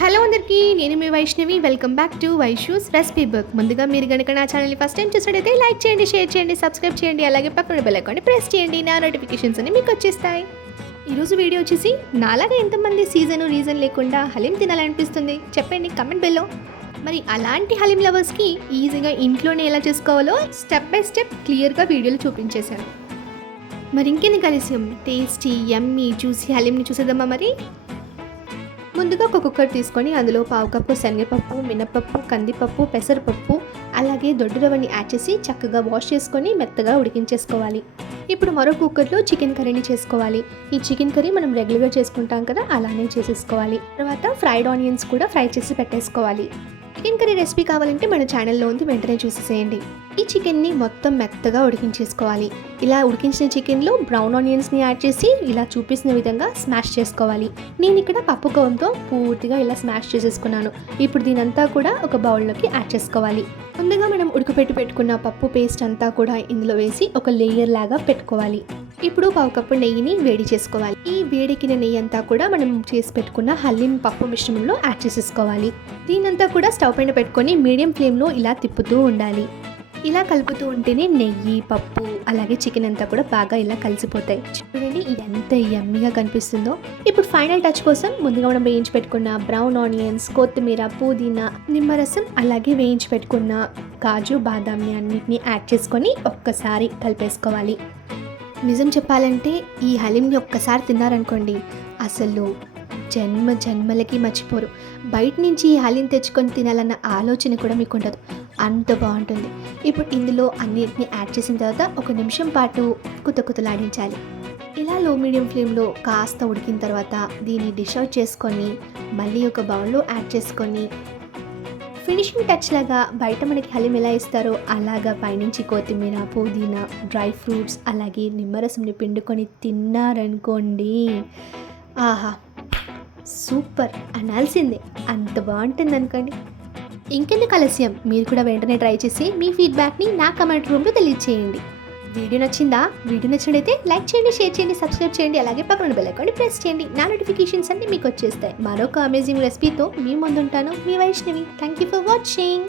Hello అందరికీ, నేను మీ Vaishnavi. Welcome back to Vaishu's recipe book. ముందుగా మీరు కనుక నా ఛానల్ని ఫస్ట్ టైం చూసినట్టయితే లైక్ చేయండి, షేర్ చేయండి, సబ్స్క్రైబ్ చేయండి. అలాగే పక్కన బెల్ ఐకాన్ని ప్రెస్ చేయండి. నా నోటిఫికేషన్స్ అన్ని మీకు వచ్చేస్తాయి. ఈరోజు వీడియో వచ్చేసి నాలాగా ఎంతమంది రీజన్ లేకుండా హలీం తినాలనిపిస్తుంది చెప్పండి కమెంట్ బెల్లో. మరి అలాంటి హలీం లవర్స్కి ఈజీగా ఇంట్లోనే ఎలా చేసుకోవాలో స్టెప్ బై స్టెప్ క్లియర్గా వీడియోలు చూపించేశాను. మరి ఇంకెందుకు ఆలస్యం, టేస్టీ యమ్మీ జ్యూసీ హలీంని చూసేద్దామా. మరి ముందుగా ఒక కుక్కర్ తీసుకొని అందులో 1/2 కప్పు శనగపప్పు, మినపప్పు, కందిపప్పు, పెసరపప్పు అలాగే దొడ్డు రవ్వని యాడ్ చేసి చక్కగా వాష్ చేసుకొని మెత్తగా ఉడికించేసుకోవాలి. ఇప్పుడు మరో కుక్కర్లో చికెన్ కర్రీని చేసుకోవాలి. ఈ చికెన్ కర్రీ మనం రెగ్యులర్గా చేసుకుంటాం కదా, అలానే చేసేసుకోవాలి. తర్వాత ఫ్రైడ్ ఆనియన్స్ కూడా ఫ్రై చేసి పెట్టేసుకోవాలి. చికెన్ కర్రీ రెసిపీ కావాలంటే మన ఛానల్లో ఉంది, వెంటనే చూసేసేయండి. ఈ చికెన్ని మొత్తం మెత్తగా ఉడికించేసుకోవాలి. ఇలా ఉడికించిన చికెన్లో బ్రౌన్ ఆనియన్స్ని యాడ్ చేసి ఇలా చూపిస్తున్న విధంగా స్మాష్ చేసుకోవాలి. నేను ఇక్కడ పప్పు గౌన్తో పూర్తిగా ఇలా స్మాష్ చేసేసుకున్నాను. ఇప్పుడు దీనంతా కూడా ఒక బౌల్లోకి యాడ్ చేసుకోవాలి. ముందుగా మనం ఉడకపెట్టి పెట్టుకున్న పప్పు పేస్ట్ అంతా కూడా ఇందులో వేసి ఒక లేయర్ లాగా పెట్టుకోవాలి. ఇప్పుడు 1/2 కప్పు నెయ్యిని వేడి చేసుకోవాలి. ఈ వేడికిన నెయ్యి అంతా కూడా మనం చేసి పెట్టుకున్న హలీం పప్పు మిశ్రమంలో యాడ్ చేసేసుకోవాలి. దీనంతా కూడా స్టవ్ పైన పెట్టుకొని మీడియం ఫ్లేమ్లో ఇలా తిప్పుతూ ఉండాలి. ఇలా కలుపుతూ ఉంటేనే నెయ్యి, పప్పు అలాగే చికెన్ అంతా కూడా బాగా ఇలా కలిసిపోతాయి. చూడండి ఎంత యమ్మీగా కనిపిస్తుందో. ఇప్పుడు ఫైనల్ టచ్ కోసం ముందుగా మనం వేయించి పెట్టుకున్న బ్రౌన్ ఆనియన్స్, కొత్తిమీర, పుదీనా, నిమ్మరసం అలాగే వేయించి పెట్టుకున్న కాజు, బాదాంని అన్నిటిని యాడ్ చేసుకొని ఒక్కసారి కలిపేసుకోవాలి. నిజం చెప్పాలంటే ఈ హలీంని ఒక్కసారి తిన్నారనుకోండి అసలు జన్మలకి మర్చిపోరు. బయట నుంచి ఈ హలీం తెచ్చుకొని తినాలన్న ఆలోచన కూడా మీకు ఉండదు, అంత బాగుంటుంది. ఇప్పుడు ఇందులో అన్నిటిని యాడ్ చేసిన తర్వాత 1 నిమిషం పాటు కుతకుతలాడించాలి. ఇలా లో మీడియం ఫ్లేమ్లో కాస్త ఉడికిన తర్వాత దీన్ని డిష్ అవుట్ చేసుకొని మళ్ళీ ఒక బౌల్లో యాడ్ చేసుకొని ఫినిషింగ్ టచ్ లాగా బయట మనకి హలీం ఎలా ఇస్తారో అలాగా పైనుంచి కొత్తిమీర, పుదీనా, డ్రై ఫ్రూట్స్ అలాగే నిమ్మరసంని పిండుకొని తిన్నారనుకోండి, ఆహా సూపర్ అనాల్సిందే, అంత బాగుంటుంది అనుకోండి. ఇంకెందుకు ఆలస్యం, మీరు కూడా వెంటనే ట్రై చేసి మీ ఫీడ్బ్యాక్ని నా కమెంట్ రూమ్లో తెలియజేయండి. వీడియో నచ్చిందా? వీడియో నచ్చినట్లయితే లైక్ చేయండి, షేర్ చేయండి, సబ్స్క్రైబ్ చేయండి. అలాగే పక్కన బెల్ ఐకాన్ని ప్రెస్ చేయండి. నా నోటిఫికేషన్స్ అన్ని మీకు వచ్చేస్తాయి. మరొక అమేజింగ్ రెసిపీతో మీ ముందుంటాను, మీ Vaishnavi. Thank you for watching.